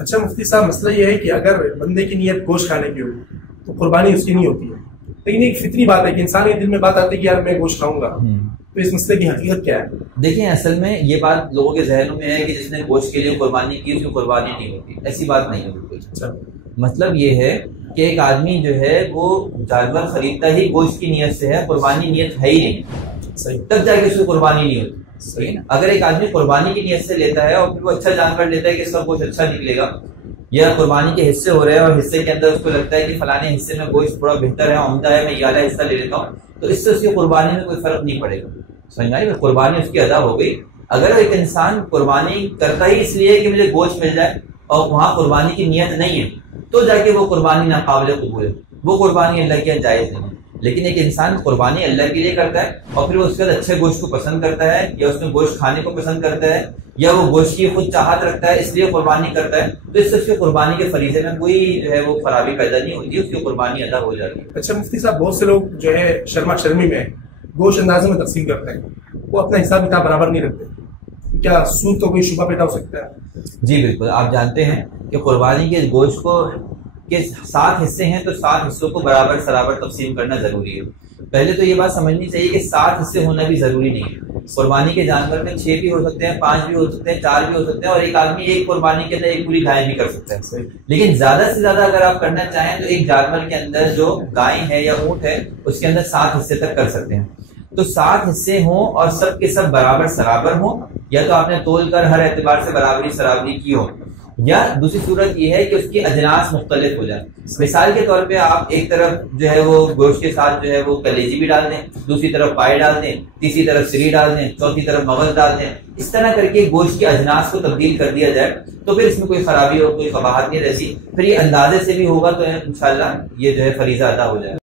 اچھا مفتی صاحب، مسئلہ یہ ہے کہ اگر بندے کی نیت گوشت کھانے کی ہو تو قربانی اس کی نہیں ہوتی ہے، لیکن ایک فطری بات ہے کہ انسان کے دل میں بات آتی ہے کہ یار میں گوشت کھاؤں گا، تو اس مسئلے کی حقیقت کیا ہے؟ دیکھیں، اصل میں یہ بات لوگوں کے ذہنوں میں ہے کہ جس نے گوشت کے لیے قربانی کی اس کی قربانی نہیں ہوتی. ایسی بات نہیں ہے بالکل. اچھا، مطلب یہ ہے کہ ایک آدمی جو ہے وہ جانور خریدتا ہی گوشت کی نیت سے ہے، قربانی نیت ہے ہی نہیں، صحیح، تب جا کے اس کی قربانی نہیں ہوتی. صحیح. اگر ایک آدمی قربانی کی نیت سے لیتا ہے اور پھر وہ اچھا جانور لیتا ہے کہ اس کا گوشت اچھا نکلے گا، یا قربانی کے حصے ہو رہے ہیں اور حصے کے اندر اس کو لگتا ہے کہ فلانے حصے میں گوشت تھوڑا بہتر ہے، عمدہ ہے، میں یہ والا حصہ لے لیتا ہوں، تو اس سے اس کی قربانی میں کوئی فرق نہیں پڑے گا. سمجھ آئی؟ قربانی اس کی ادا ہو گئی. اگر ایک انسان قربانی کرتا ہی اس لیے کہ مجھے گوشت مل جائے اور وہاں قربانی کی نیت نہیں ہے، تو جا کے وہ قربانی ناقابل قبول ہے، وہ قربانی اللہ کے جائز نہیں ہے. لیکن ایک انسان قربانی اللہ کے لیے کرتا ہے اور پھر وہ اس کے بعد اچھے گوشت کو پسند کرتا ہے، یا اس میں گوشت کھانے کو پسند کرتا ہے، یا وہ گوشت کی خود چاہت رکھتا ہے اس لیے قربانی کرتا ہے، تو اس سے اس کی قربانی کے فریضے میں کوئی جو ہے وہ خرابی پیدا نہیں ہوتی، اس کی قربانی ادا ہو جاتی ہے. اچھا مفتی صاحب، بہت سے لوگ جو ہے شرما شرمی میں گوشت اندازے میں تقسیم کرتے ہیں، وہ اپنا حساب کتاب برابر نہیں رکھتے، کیا سود تو کوئی شبہ پیدا ہو سکتا ہے؟ جی بالکل. آپ جانتے ہیں کہ قربانی کے گوشت کو کے 7 حصے ہیں، تو 7 حصوں کو برابر سرابر تقسیم کرنا ضروری ہے. پہلے تو یہ بات سمجھنی چاہیے کہ 7 حصے ہونا بھی ضروری نہیں ہے. قربانی کے جانور میں 6 بھی ہو سکتے ہیں، 5 بھی ہو سکتے ہیں، 4 بھی ہو سکتے ہیں، اور ایک آدمی ایک قربانی کے اندر ایک پوری گائے بھی کر سکتا ہے. لیکن زیادہ سے زیادہ اگر آپ کرنا چاہیں تو ایک جانور کے اندر جو گائے ہے یا اونٹ ہے اس کے اندر 7 حصے تک کر سکتے ہیں. تو 7 حصے ہوں اور سب کے سب برابر سرابر ہوں، یا تو آپ نے تول کر ہر اعتبار سے برابری سرابری کی ہو، یا دوسری صورت یہ ہے کہ اس کی اجناس مختلف ہو جائیں. مثال کے طور پہ آپ ایک طرف جو ہے وہ گوشت کے ساتھ جو ہے وہ کلیجی بھی ڈال دیں، دوسری طرف پائے ڈال دیں، تیسری طرف سری ڈال دیں، چوتھی طرف مغز ڈال دیں. اس طرح کر کے گوشت کی اجناس کو تبدیل کر دیا جائے تو پھر اس میں کوئی خرابی اور کوئی قباحت نہیں رہتی. پھر یہ اندازے سے بھی ہوگا تو انشاءاللہ یہ جو ہے فریضہ ادا ہو جائے.